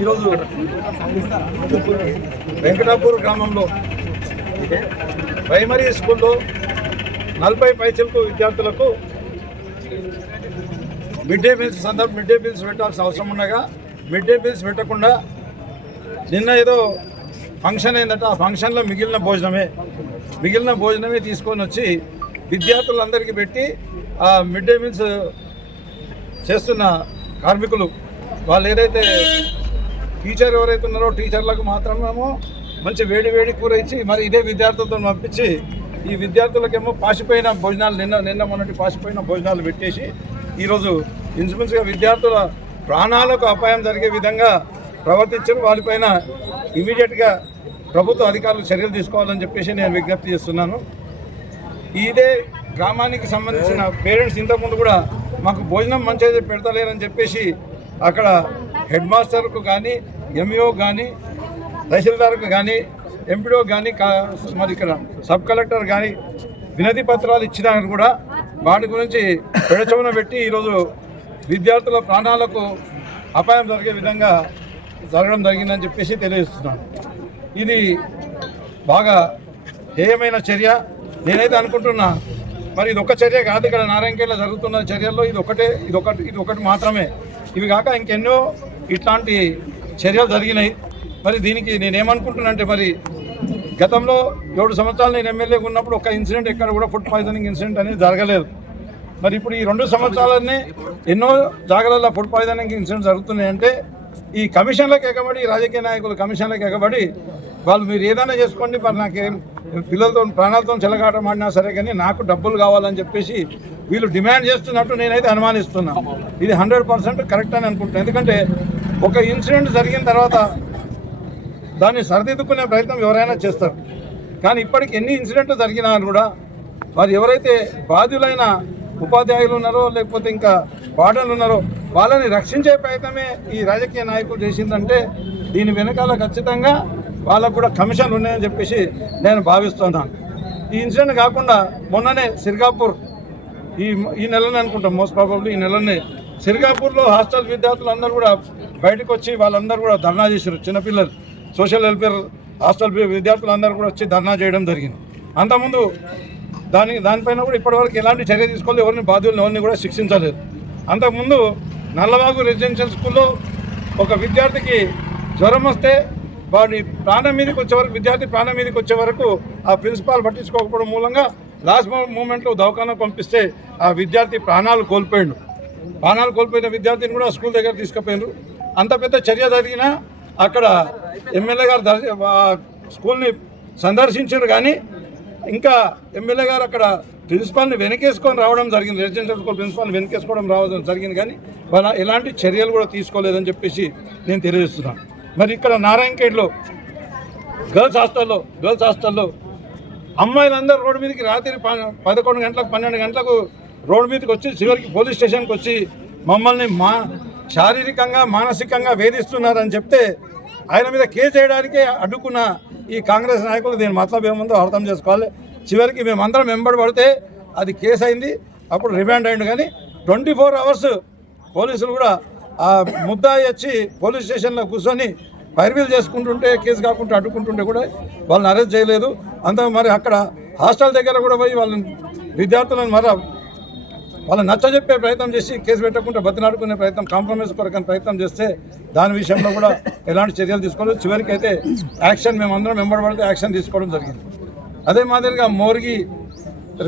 ఈరోజు వెంకటాపూర్ గ్రామంలో ప్రైమరీ స్కూల్లో 40 పైచలకు విద్యార్థులకు మిడ్ డే మీల్స్ పెట్టాల్సిన అవసరం ఉండగా మిడ్ డే మీల్స్ పెట్టకుండా నిన్న ఏదో ఫంక్షన్ అయిందట. ఆ ఫంక్షన్లో మిగిలిన భోజనమే తీసుకొని వచ్చి విద్యార్థులందరికీ పెట్టి ఆ మిడ్ డే మీల్స్ చేస్తున్న కార్మికులు వాళ్ళు ఏదైతే టీచర్ ఎవరైతే ఉన్నారో టీచర్లకు మాత్రమేమో మంచి వేడి కూర ఇచ్చి మరి ఇదే విద్యార్థులతో పంపించి ఈ విద్యార్థులకేమో పాసిపోయిన భోజనాలు నిన్న మొన్నటి పాసిపోయిన భోజనాలు పెట్టేసి ఈరోజు ఇన్సూరెన్స్గా విద్యార్థుల ప్రాణాలకు అపాయం జరిగే విధంగా ప్రవర్తించారు. వారిపైన ఇమీడియట్గా ప్రభుత్వ అధికారులు చర్యలు తీసుకోవాలని చెప్పేసి నేను విజ్ఞప్తి చేస్తున్నాను. ఇదే గ్రామానికి సంబంధించిన పేరెంట్స్ ఇంతకుముందు కూడా మాకు భోజనం మంచిగా పెడతలేరని చెప్పేసి అక్కడ హెడ్ మాస్టర్కు కానీ ఎంఈఓ కానీ తహసీల్దార్కు కానీ ఎంపీడో కానీ మరి ఇక్కడ సబ్ కలెక్టర్ కానీ వినతి పత్రాలు ఇచ్చినా కూడా వాటి గురించి పెడచవున పెట్టి ఈరోజు విద్యార్థుల ప్రాణాలకు అపాయం జరిగే విధంగా జరగడం జరిగిందని చెప్పేసి తెలియజేస్తున్నాను. ఇది బాగా హేయమైన చర్య. నేనైతే అనుకుంటున్నా మరి ఇది ఒక చర్య కాదు, ఇక్కడ నారాయణఖేడ్లో జరుగుతున్న చర్యల్లో ఇది ఒకటి మాత్రమే. ఇవి కాక ఇంకెన్నో ఇట్లాంటి చర్యలు జరిగినాయి. మరి దీనికి నేనేమనుకుంటున్నా అంటే మరి గతంలో 7 సంవత్సరాలు నేను ఎమ్మెల్యేగా ఉన్నప్పుడు ఒక ఇన్సిడెంట్ ఎక్కడ కూడా ఫుడ్ పాయిజనింగ్ ఇన్సిడెంట్ అనేది జరగలేదు. మరి ఇప్పుడు ఈ 2 సంవత్సరాలనే ఎన్నో జాగ్రత్తల ఫుడ్ పాయిజనింగ్ ఇన్సిడెంట్ జరుగుతున్నాయంటే ఈ కమిషన్లకు ఎగబడి రాజకీయ నాయకులు కమిషన్లకు ఎగబడి వాళ్ళు మీరు ఏదైనా చేసుకోండి మరి నాకేం పిల్లలతో ప్రాణాలతో చెలగాటమాడినా సరే కానీ నాకు డబ్బులు కావాలని చెప్పేసి వీళ్ళు డిమాండ్ చేస్తున్నట్టు నేనైతే అనుమానిస్తున్నా. ఇది 100% కరెక్ట్ అని అనుకుంటున్నాను. ఎందుకంటే ఒక ఇన్సిడెంట్ జరిగిన తర్వాత దాన్ని సరిదిద్దుకునే ప్రయత్నం ఎవరైనా చేస్తారు. కానీ ఇప్పటికి ఎన్ని ఇన్సిడెంట్లు జరిగినా కూడా వారు ఎవరైతే బాధ్యులైన ఉపాధ్యాయులు ఉన్నారో లేకపోతే ఇంకా వార్డన్లు ఉన్నారో వాళ్ళని రక్షించే ప్రయత్నమే ఈ రాజకీయ నాయకులు చేసిందంటే దీని వెనకాల ఖచ్చితంగా వాళ్ళకు కూడా కమిషన్లు ఉన్నాయని చెప్పేసి నేను భావిస్తున్నాను. ఈ ఇన్సిడెంట్ కాకుండా మొన్ననే సిర్గాపూర్ ఈ నెలనే అనుకుంటాం, మోస్ట్ ప్రాబబ్లీ ఈ నెలనే సిర్గాపూర్లో హాస్టల్ విద్యార్థులందరూ కూడా బయటకు వచ్చి వాళ్ళందరూ కూడా ధర్నా చేశారు. చిన్నపిల్లలు సోషల్ వెల్ఫేర్ హాస్టల్ విద్యార్థులందరూ కూడా వచ్చి ధర్నా చేయడం జరిగింది. అంతకుముందు దానిపైన కూడా ఇప్పటివరకు ఎలాంటి చర్య తీసుకోలేదు, ఎవరిని కూడా శిక్షించలేదు. అంతకుముందు నల్లవాగు రెసిడెన్షియల్ స్కూల్లో ఒక విద్యార్థికి జ్వరం వస్తే వాడి విద్యార్థి ప్రాణం మీదకి వచ్చే వరకు ఆ ప్రిన్సిపాల్ పట్టించుకోకపోవడం మూలంగా లాస్ట్ మూమెంట్లో దవాఖానా పంపిస్తే ఆ విద్యార్థి ప్రాణాలు కోల్పోయిన విద్యార్థిని కూడా స్కూల్ దగ్గర తీసుకుపోయినారు. అంత పెద్ద చర్య జరిగినా అక్కడ ఎమ్మెల్యే గారు స్కూల్ని సందర్శించారు. కానీ ఇంకా ఎమ్మెల్యే గారు అక్కడ ప్రిన్సిపాల్ని వెనకేసుకొని రావడం జరిగింది, రెసిడెన్షియల్ స్కూల్ ప్రిన్సిపాల్ని వెనకేసుకోవడం రావడం జరిగింది. కానీ వాళ్ళ ఎలాంటి చర్యలు కూడా తీసుకోలేదని చెప్పేసి నేను తెలియజేస్తున్నాను. మరి ఇక్కడ నారాయణఖేడ్లో గర్ల్స్ హాస్టల్లో అమ్మాయిలందరూ రోడ్డు మీదకి రాత్రి 11 గంటలకు 12 గంటలకు రోడ్డు మీదకి వచ్చి చివరికి పోలీస్ స్టేషన్కి వచ్చి మమ్మల్ని శారీరకంగా మానసికంగా వేధిస్తున్నారని చెప్తే ఆయన మీద కేసు వేయడానికే అడ్డుకున్న ఈ కాంగ్రెస్ నాయకులు దీని మతలబ్ ఏముందో అర్థం చేసుకోవాలి. చివరికి మేమందరం వెంబడి పడితే అది కేసు అయింది, అప్పుడు రిమాండ్ అయింది. కానీ 24 అవర్స్ పోలీసులు కూడా ఆ ముద్దాయి వచ్చి పోలీస్ స్టేషన్లో కూర్చొని పైర్వీలు చేసుకుంటుంటే కేసు కాకుండా అడ్డుకుంటుంటే కూడా వాళ్ళని అరెస్ట్ చేయలేదు. మరి అక్కడ హాస్టల్ దగ్గర కూడా పోయి విద్యార్థులను వాళ్ళని నచ్చజెప్పే ప్రయత్నం చేసి కేసు పెట్టకుండా బతినాడుకునే ప్రయత్నం, కాంప్రమైజ్ కొరకని ప్రయత్నం చేస్తే దాని విషయంలో కూడా ఎలాంటి చర్యలు తీసుకోలేదు. చివరికి అయితే యాక్షన్ మేమందరం వెంబడబడితే యాక్షన్ తీసుకోవడం జరిగింది. అదే మాదిరిగా మోర్గి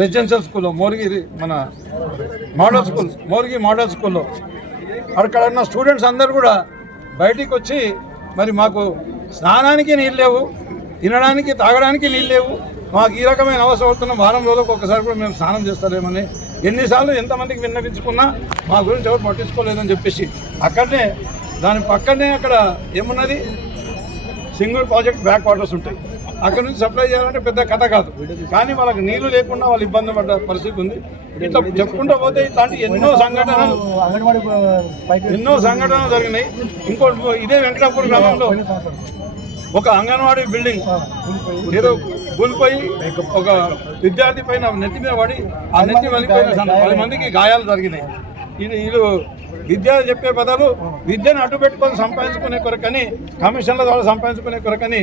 రెసిడెన్షియల్ స్కూల్లో మన మోర్గి మోడల్ స్కూల్లో అక్కడ ఉన్న స్టూడెంట్స్ అందరూ కూడా బయటికి వచ్చి మరి మాకు స్నానానికి నీళ్ళు లేవు, తినడానికి తాగడానికి నీళ్ళు లేవు, మాకు ఈ రకమైన అవసరం అవుతున్న వారం రోజులకు ఒకసారి కూడా మేము స్నానం చేస్తలేమని ఎన్నిసార్లు ఎంతమందికి విన్నవించుకున్నా మా గురించి ఎవరు పట్టించుకోలేదని చెప్పేసి దాని పక్కనే అక్కడ ఏమున్నది సింగూర్ ప్రాజెక్ట్ బ్యాక్ వాటర్స్ ఉంటాయి. అక్కడ నుంచి సప్లై చేయాలంటే పెద్ద కథ కాదు. కానీ వాళ్ళకి నీళ్లు లేకుండా వాళ్ళు ఇబ్బంది పడ్డ పరిస్థితి ఉంది. ఇట్లా చెప్పుకుంటూ పోతే ఇట్లాంటి ఎన్నో సంఘటనలు జరిగినాయి. ఇంకోటి ఇదే వెంకటాపూర్ గ్రామంలో ఒక అంగన్వాడీ బిల్డింగ్ ఏదో కూలిపోయి ఒక విద్యార్థి పైన నెత్తి మీద పడి ఆ నెత్తి వలిపోయిన 10 మందికి గాయాలు జరిగినాయి. వీళ్ళు విద్య చెప్పే బదులు విద్యను అడ్డు పెట్టుకొని సంపాదించుకునే కొరకని కమిషన్ల ద్వారా సంపాదించుకునే కొరకని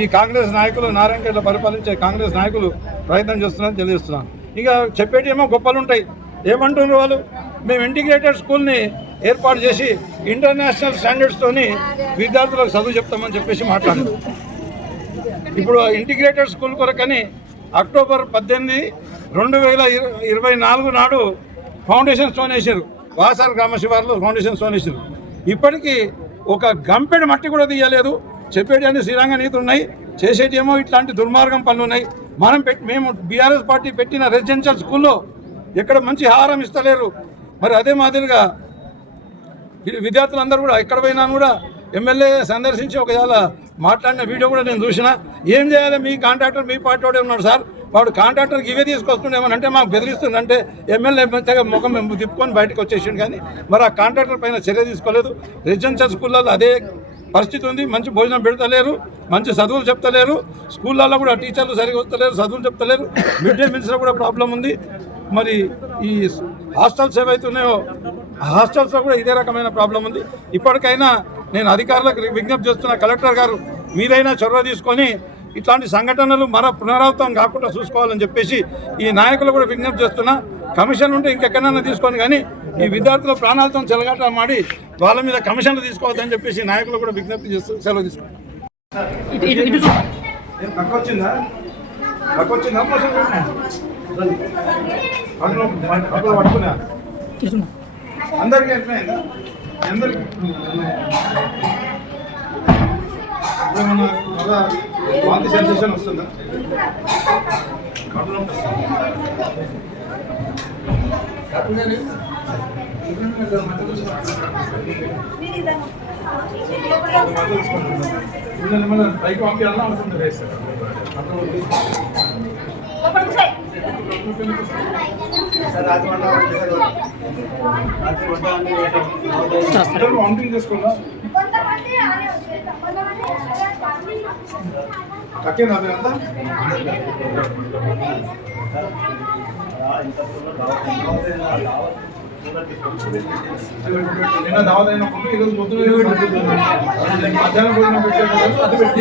ఈ కాంగ్రెస్ నాయకులు నారాయణఖేడ్లో పరిపాలించే కాంగ్రెస్ నాయకులు ప్రయత్నం చేస్తున్నారని తెలియజేస్తున్నాను. ఇంకా చెప్పేటి ఏమో గొప్పలు ఉంటాయి. ఏమంటున్నారు వాళ్ళు? మేము ఇంటిగ్రేటెడ్ స్కూల్ని ఏర్పాటు చేసి ఇంటర్నేషనల్ స్టాండర్డ్స్తోని విద్యార్థులకు చదువు చెప్తామని చెప్పేసి మాట్లాడారు. ఇప్పుడు ఇంటిగ్రేటెడ్ స్కూల్ కొరకని అక్టోబర్ 18, 2024 నాడు ఫౌండేషన్ స్టోన్ వేసారు. వాసార్ గ్రామ శివార్లో ఫౌండేషన్ స్టోన్ వేసారు. ఇప్పటికీ ఒక గంపెడు మట్టి కూడా తీయలేదు. చెప్పేటి అన్ని శ్రీరంగ నీతులు ఉన్నాయి, చేసేటి ఏమో ఇట్లాంటి దుర్మార్గం పనులు ఉన్నాయి. మేము బీఆర్ఎస్ పార్టీ పెట్టిన రెసిడెన్షియల్ స్కూల్లో ఎక్కడ మంచి ఆహారం ఇస్తలేరు. మరి అదే మాదిరిగా విద్యార్థులందరూ కూడా ఎక్కడ పోయినా కూడా ఎమ్మెల్యే సందర్శించి ఒకవేళ మాట్లాడిన వీడియో కూడా నేను చూసినా. ఏం చేయాలి? మీ కాంట్రాక్టర్ మీ పార్టీ వాడే ఉన్నాడు సార్, వాడు కాంట్రాక్టర్కి ఇవే తీసుకొస్తుండేమనంటే మాకు బెదిరిస్తుందంటే ఎమ్మెల్యే ముఖం తిప్పుకొని బయటకు వచ్చేసిండు. కానీ మరి ఆ కాంట్రాక్టర్ పైన చర్య తీసుకోలేదు. రెసిడెన్షియల్ స్కూళ్ళల్లో అదే పరిస్థితి ఉంది. మంచి భోజనం పెడతలేరు, మంచి చదువులు చెప్తలేరు. స్కూళ్ళల్లో కూడా టీచర్లు సరిగా వస్తలేరు, చదువులు చెప్తలేరు. మిడ్ డే మీల్స్లో కూడా ప్రాబ్లం ఉంది. మరి ఈ హాస్టల్స్ ఏవైతున్నాయో హాస్టల్స్లో కూడా ఇదే రకమైన ప్రాబ్లం ఉంది. ఇప్పటికైనా నేను అధికారులకు విజ్ఞప్తి చేస్తున్న, కలెక్టర్ గారు మీరైనా చొరవ తీసుకొని ఇట్లాంటి సంఘటనలు పునరావృతం కాకుండా చూసుకోవాలని చెప్పేసి ఈ నాయకులు కూడా విజ్ఞప్తి చేస్తున్నా. కమిషన్ ఉంటే ఇంకెక్కడైనా తీసుకొని, కానీ ఈ విద్యార్థుల ప్రాణాలతో చెలగాట మాడి వాళ్ళ మీద కమిషన్లు తీసుకోవద్దని చెప్పేసి నాయకులు కూడా విజ్ఞప్తి చేస్తూ సెలవు తీసుకుంటాం. అందరికీ ఎట్లయిందా? అందరికీ వాంతి సెన్సేషన్ వస్తుందా? పైకి పంపించాలని అనుకుంటారు. వామిటింగ్ చేసుకోవాలా? తక్కిందా అంతా? నిన్న దావదైన ఫుడ్ ఈరోజు పొద్దున మధ్యాహ్నం భోజనం పెట్టారు. అది పెట్టి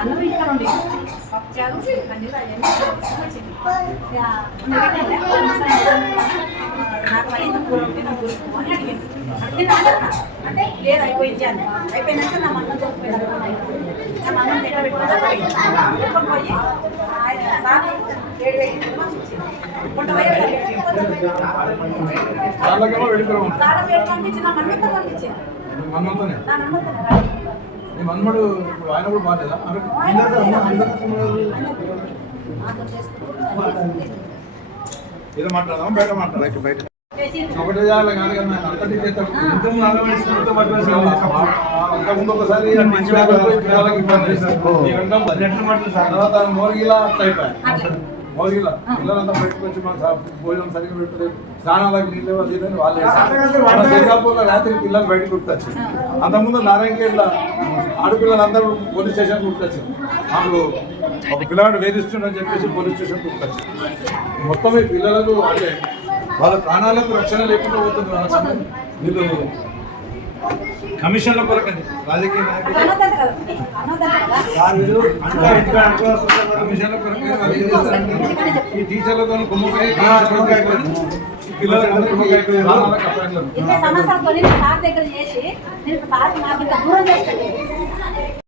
అన్నం ఇక్కడ ఉండి పప్పుచారు పన్నీరు అవన్నీ తీసుకొచ్చింది. నాకు అడిగిన కూర ఉంటే నాకు అని అడిగింది. అంటే లేదు అయిపోయింది అని. అయిపోయినాక నా మన్నం చచ్చిపోయినా నా మన్నం దగ్గర పెట్టుకుని పోయి ఆయన సార్ 7,000 కొంత పంపించిన మన్నంతో పంపించాను. మన్మడు ఆయన కూడా బాగాలేదా? ఏదో మాట్లాడదాం, బయట మాట్లాడాలి. బయట ఒకటే చేయాలి కాదు కదా, అంతటి అంతకుముందు ఒకసారి తర్వాత మోరగిలా అట్లా అయిపోయాయి. మోరగిలా పిల్లలంతా బయటకు వచ్చి మన భోజనం సరిగ్గా పెట్టలేదు, స్నానాలకు నీళ్ళు లేదని వాళ్ళే. శ్రీకాకుళంలో రాత్రి పిల్లలు బయటకు గుర్తొచ్చింది. అంతకుముందు నారాయణఖేడ్ల ఆడపిల్లలందరూ పోలీస్ స్టేషన్ గుర్తొచ్చింది. మాకు ఒక పిల్లవాడు వేధిస్తుండని చెప్పేసి పోలీస్ స్టేషన్ గుర్తొచ్చింది. మొత్తం ఈ పిల్లలకు అంటే వాళ్ళ ప్రాణాలకు రక్షణ లేకుండా పోతుంది. వాళ్ళ వీళ్ళు కమిషన్ల కొరకండి రాజకీయ నాయకులు కమిషన్ల కొరకు ఈ టీచర్లతో కుమ్మకాయ పిల్లలకు